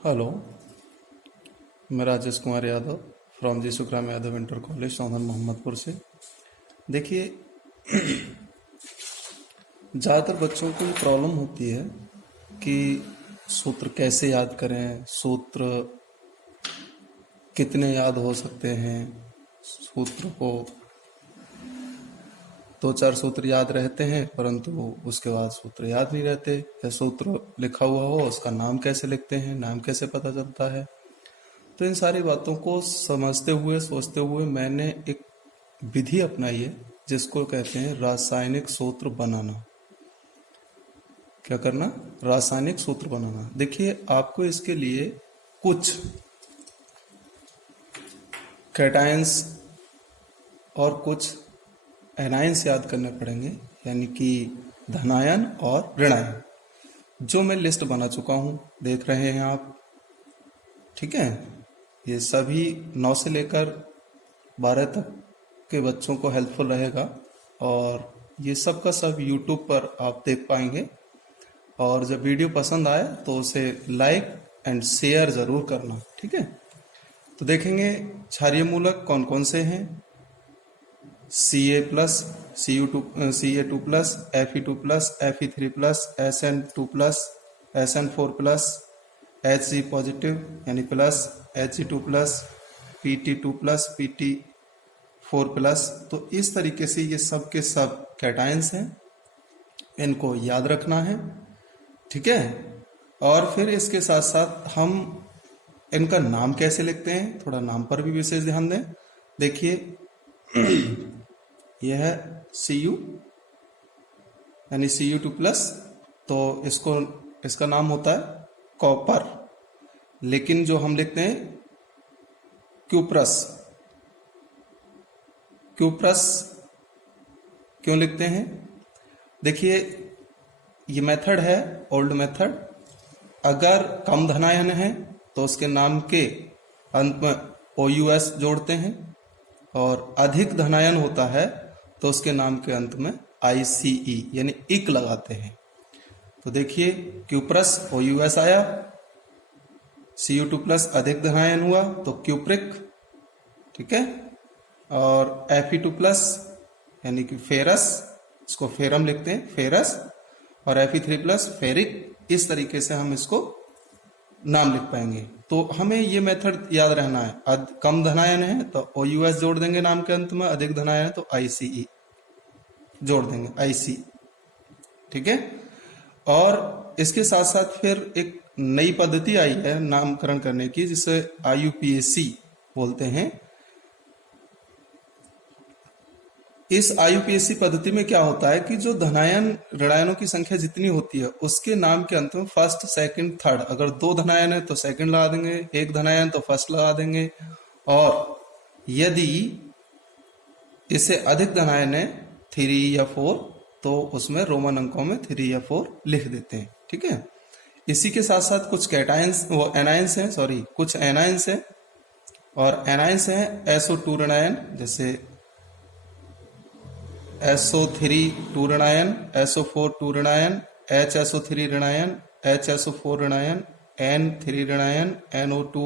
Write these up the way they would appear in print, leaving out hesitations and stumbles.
Hello, मैं Rajesh Kumar Yadav from G Sukhram Yadav inter college Saundan Mohammadpur से। देखिए, ज़्यादातर बच्चों को ये प्रॉब्लम होती है कि सूत्र कैसे याद करें, सूत्र कितने याद हो सकते हैं। सूत्र को दो चार सूत्र याद रहते हैं परंतु उसके बाद सूत्र याद नहीं रहते, या सूत्र लिखा हुआ हो उसका नाम कैसे लिखते हैं, नाम कैसे पता चलता है। तो इन सारी बातों को समझते हुए सोचते हुए मैंने एक विधि अपनाई है जिसको कहते हैं रासायनिक सूत्र बनाना। क्या करना? रासायनिक सूत्र बनाना। देखिए, आपको इसके लिए कुछ कैटायंस और कुछ एनायंस याद करने पड़ेंगे, यानी कि धनायन और ऋणायन, जो मैं लिस्ट बना चुका हूं, देख रहे हैं आप। ठीक है, ये सभी 9 से लेकर 12 तक के बच्चों को हेल्पफुल रहेगा और ये सब का सब यूट्यूब पर आप देख पाएंगे। और जब वीडियो पसंद आए तो उसे लाइक एंड शेयर जरूर करना। ठीक है, तो देखेंगे क्षारीय मूलक कौन कौन से हैं। Ca+, Ca2+, Fe2+, Fe3+, Sn2+, Sn4+, Hg positive यानी प्लस, Hg2+, Pt2+, Pt4+। तो इस तरीके से ये सब के सब कैटायंस हैं, इनको याद रखना है। ठीक है, और फिर इसके साथ साथ हम इनका नाम कैसे लिखते हैं, थोड़ा नाम पर भी विशेष ध्यान दें। देखिए, यह है Cu यानी Cu2+, तो इसका नाम होता है कॉपर, लेकिन जो हम लिखते हैं क्यूप्रस क्यों लिखते हैं? देखिए, ये मेथड है ओल्ड मेथड। अगर कम धनायन है तो उसके नाम के अंत में OUS जोड़ते हैं, और अधिक धनायन होता है तो उसके नाम के अंत में ICE यानी इक लगाते हैं। तो देखिए, क्यूप्रस OUS आया, Cu2+ अधिक धनायन हुआ तो क्यूप्रिक। ठीक है, और Fe2+ यानी कि फेरस, इसको फेरम लिखते हैं, फेरस, और Fe3+ फेरिक। इस तरीके से हम इसको नाम लिख पाएंगे। तो हमें ये मेथड याद रहना है। कम धनायन है तो OUS जोड़ देंगे नाम के अंत में, अधिक धनायन है तो ICE जोड़ देंगे, IC। ठीक है, और इसके साथ साथ फिर एक नई पद्धति आई है नामकरण करने की, जिसे IUPAC बोलते हैं। इस IUPAC पद्धति में क्या होता है कि जो धनायन ऋणायनों की संख्या जितनी होती है उसके नाम के अंत में फर्स्ट, सेकंड, थर्ड, अगर 2 धनायन है तो सेकंड लगा देंगे, 1 धनायन तो फर्स्ट लगा देंगे, और यदि इससे अधिक धनायन है 3 या 4 तो उसमें रोमन अंकों में 3 या 4 लिख देते हैं। ठीक है, इसी के साथ साथ कुछ कैटायंस, वो एनायंस हैं, सॉरी, कुछ एनायंस हैं, और एनायंस हैं SO2 ऋणायन, जैसे SO3 2 ऋणायन, SO4 2 ऋणायन, HSO3 ऋणायन, HSO4 ऋणायन, N3 ऋणायन, NO2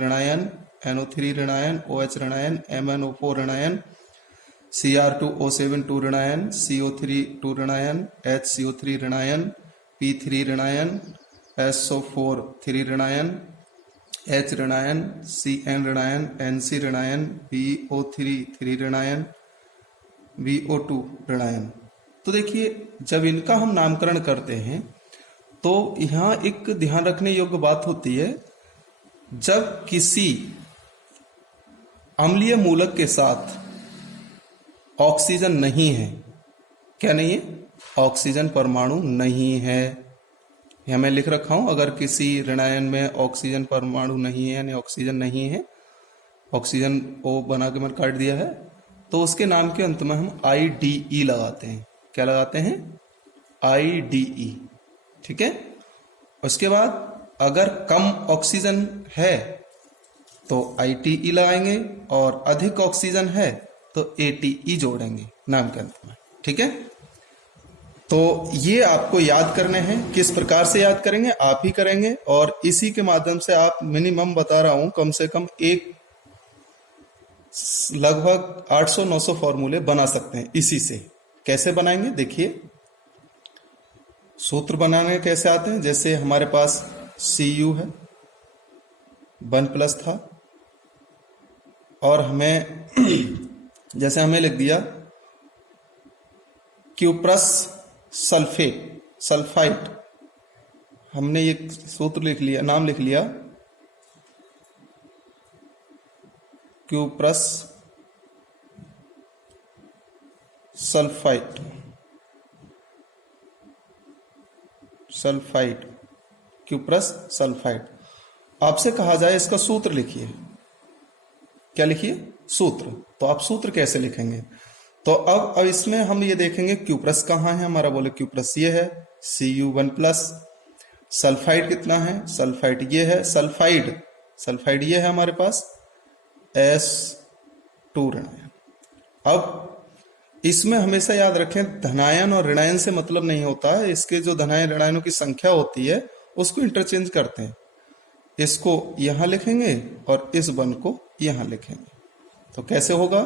ऋणायन, NO3 ऋणायन, OH ऋणायन, MnO4 ऋणायन, Cr2O7 2 ऋणायन, CO3 2 ऋणायन, HCO3 ऋणायन, P3 ऋणायन, SO4 3 ऋणायन, H ऋणायन, Cn ऋणायन, Nc ऋणायन, BO3 3 ऋणायन, VO2 ऋणायन। तो देखिए, जब इनका हम नामकरण करते हैं तो यहां एक ध्यान रखने योग्य बात होती है, जब किसी अम्लीय मूलक के साथ ऑक्सीजन नहीं है, क्या नहीं है? ऑक्सीजन परमाणु नहीं है। यह मैं लिख रखा हूं, अगर किसी ऋणायन में ऑक्सीजन परमाणु नहीं है यानी ऑक्सीजन नहीं है, ऑक्सीजन O बना के मैंने काट दिया है, तो उसके नाम के अंत में हम IDE लगाते हैं। क्या लगाते हैं? IDE। ठीक है, उसके बाद अगर कम ऑक्सीजन है तो ITE लगाएंगे, और अधिक ऑक्सीजन है तो ATE जोड़ेंगे नाम के अंत में। ठीक है, तो ये आपको याद करने हैं। किस प्रकार से याद करेंगे आप ही करेंगे, और इसी के माध्यम से आप मिनिमम बता रहा हूं कम से कम एक लगभग 800-900 फॉर्मूले बना सकते हैं इसी से। कैसे बनाएंगे देखिए, सूत्र बनाने कैसे आते हैं। जैसे हमारे पास Cu है, 1+ था, और हमें जैसे हमें लिख दिया क्यूप्रस सल्फाइड, हमने ये सूत्र लिख लिया, नाम लिख लिया क्यूप्रस सल्फाइड, क्यूप्रस सल्फाइड। आपसे कहा जाए इसका सूत्र लिखिए, क्या लिखिए? सूत्र। तो आप सूत्र कैसे लिखेंगे? तो अब इसमें हम ये देखेंगे क्यूप्रस कहाँ है हमारा, बोले क्यूप्रस ये है Cu1+। सल्फाइड कितना है? सल्फाइड ये है, सल्फाइड ये है हमारे पास S2 ऋणायन। अब इसमें हमेशा याद रखें धनायन और ऋणायन से मतलब नहीं होता है। इसके जो धनायन ऋणायनों की संख्या होती है उसको इंटरचेंज करते हैं। इसको यहां लिखेंगे और इस वन को यहां लिखेंगे। तो कैसे होगा?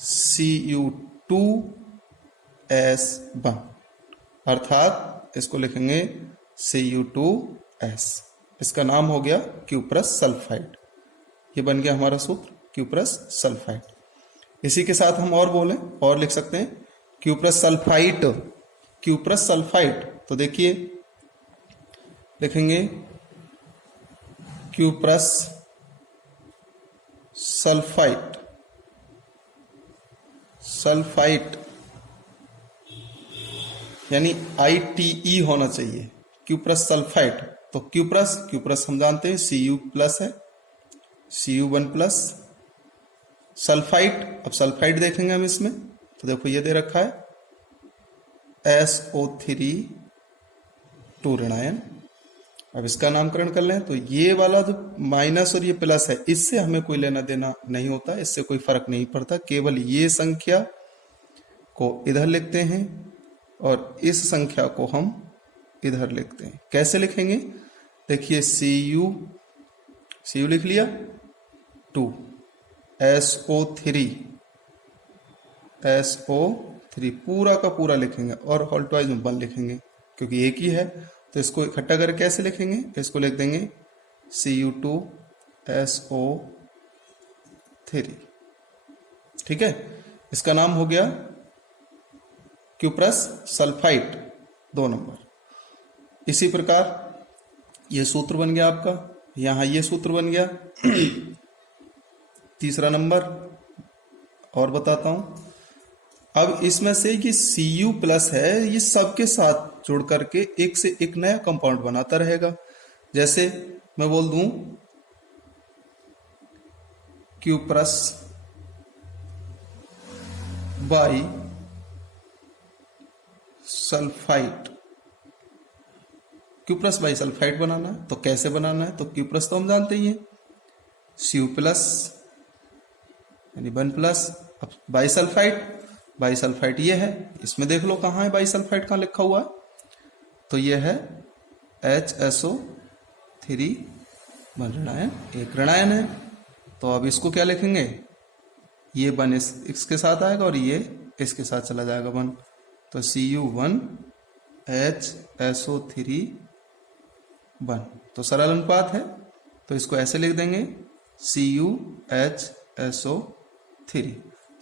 Cu2S1, अर्थात इसको लिखेंगे Cu2S। इसका नाम हो गया क्यूप्रस सल्फाइड। ये बन गया हमारा सूत्र क्यूप्रस सल्फाइड। इसी के साथ हम और बोलें और लिख सकते हैं क्यूप्रस सल्फाइड। तो देखिए लिखेंगे क्यूप्रस सल्फाइड यानी ITE होना चाहिए, क्यूप्रस सल्फाइड। तो क्यूप्रस हम जानते हैं Cu+ है, Cu1+। सल्फाइड, अब सल्फाइड देखेंगे हम इसमें, तो देखो ये दे रखा है SO3 2 ऋणायन। अब इसका नामकरण कर लें तो ये वाला जो माइनस और ये प्लस है इससे हमें कोई लेना देना नहीं होता, इससे कोई फर्क नहीं पड़ता। केवल ये संख्या को इधर लिखते हैं और इस संख्या को हम इधर लिखते हैं। कैसे लिखेंगे? देखिए Cu लिख लिया, 2 SO3 पूरा का पूरा लिखेंगे और होल्टवाइज में 1 लिखेंगे क्योंकि एक ही है। तो इसको इकट्ठा करके कैसे लिखेंगे? इसको लिख देंगे Cu2SO3। ठीक है, इसका नाम हो गया क्यूप्रस सल्फाइड 2 नंबर। इसी प्रकार ये सूत्र बन गया आपका, यहां ये सूत्र बन गया। तीसरा नंबर और बताता हूं। अब इसमें से कि Cu+ है, ये सबके साथ जोड़ करके एक से एक नया कंपाउंड बनाता रहेगा। जैसे मैं बोल दूं cuprous bisulphide, cuprous bisulphide बनाना है। तो कैसे बनाना है? तो क्यूप्रस तो हम जानते ही हैं, Cu+ यानी 1+। अब बाइसल्फाइड ये है, इसमें देख लो कहाँ है बाइसल्फाइड, कहाँ लिखा हुआ है? तो ये है HSO3 1 ऋणायन, एक ऋणायन है। तो अब इसको क्या लिखेंगे? ये 1 इसके साथ आएगा और ये इसके साथ चला जाएगा 1। तो Cu1HSO3 1। तो सरल अनुपात है, तो इसको ऐसे लिख देंगे CuHSO3।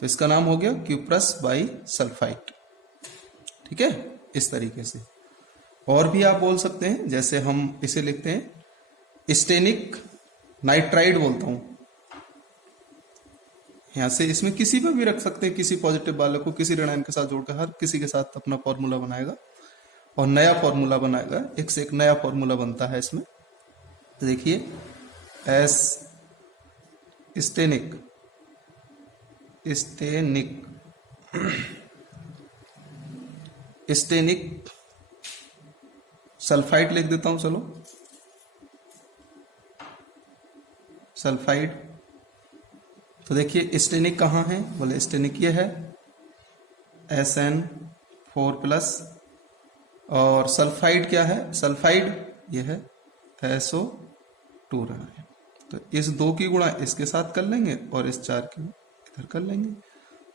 तो इसका नाम हो गया क्यूप्रस बाई सल्फाइड। ठीक है, इस तरीके से। और भी आप बोल सकते हैं, जैसे हम इसे लिखते हैं स्टेनिक नाइट्राइड बोलता हूं। यहां से इसमें किसी पर भी रख सकते हैं, किसी पॉजिटिव वाले को किसी ऋणायन के साथ जोड़कर हर किसी के साथ अपना फॉर्मूला बनाएगा और नया फॉर्मूला बनाएगा। एक से एक नया फॉर्मूला बनता है इसमें। तो देखिए स्टेनिक सल्फाइड लिख देता हूं, चलो सल्फाइड। तो देखिए स्टेनिक कहाँ है? बोले स्टेनिक ये है SN4+। और सल्फाइड क्या है, सल्फाइड ये है SO2 रहा है। तो इस 2 की गुणा इसके साथ कर लेंगे और इस 4 की इधर कर लेंगे,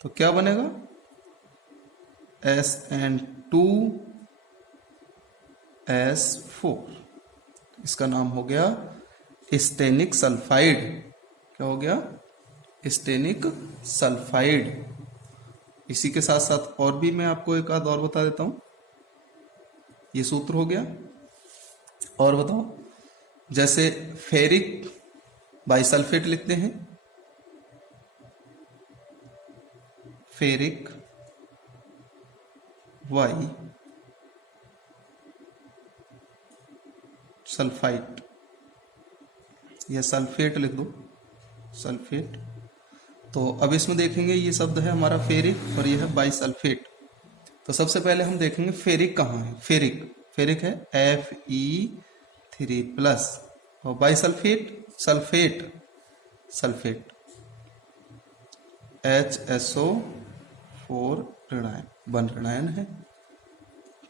तो क्या बनेगा SN2S4। इसका नाम हो गया स्टेनिक सल्फाइड। क्या हो गया, स्टेनिक सल्फाइड। इसी के साथ साथ और भी मैं आपको एक आध और बता देता हूं। ये सूत्र हो गया। और बताओ, जैसे फेरिक बाइसल्फेट लिखते हैं, फेरिक वाई सल्फाइट या सल्फेट लिख दो, सल्फेट। तो अब इसमें देखेंगे ये शब्द है हमारा फेरिक और ये है बाइसल्फेट। तो सबसे पहले हम देखेंगे फेरिक कहाँ है। फेरिक है Fe3+, और बाइसल्फेट सल्फेट HSO4 ऋणायन, बन ऋणायन है।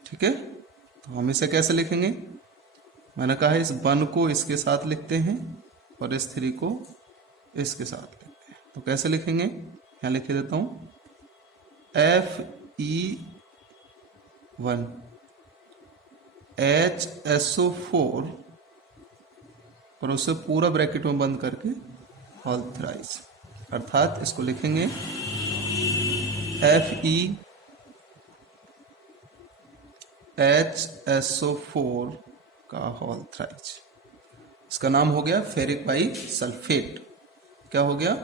ठीक है, तो हम इसे कैसे लिखेंगे, मैंने कहा है इस वन को इसके साथ लिखते हैं और इस 3 को इसके साथ लिखते हैं। तो कैसे लिखेंगे, यहां लिख देता हूं Fe1 HSO4 और उसे पूरा ब्रैकेट में बंद करके होल थ्राइस, अर्थात इसको लिखेंगे FeHSO4 का होल थ्राइस। इसका नाम हो गया फेरिक बाई सल्फेट। क्या हो गया,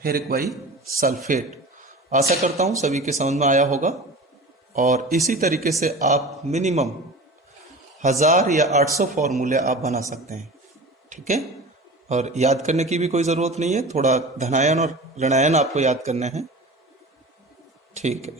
फेरिक बाई सल्फेट। आशा करता हूं सभी के समझ में आया होगा। और इसी तरीके से आप मिनिमम 1000 या 800 फॉर्मूले आप बना सकते हैं। ठीक है, और याद करने की भी कोई जरूरत नहीं है, थोड़ा धनायन और ऋणायन आपको याद करना है। ठीक है।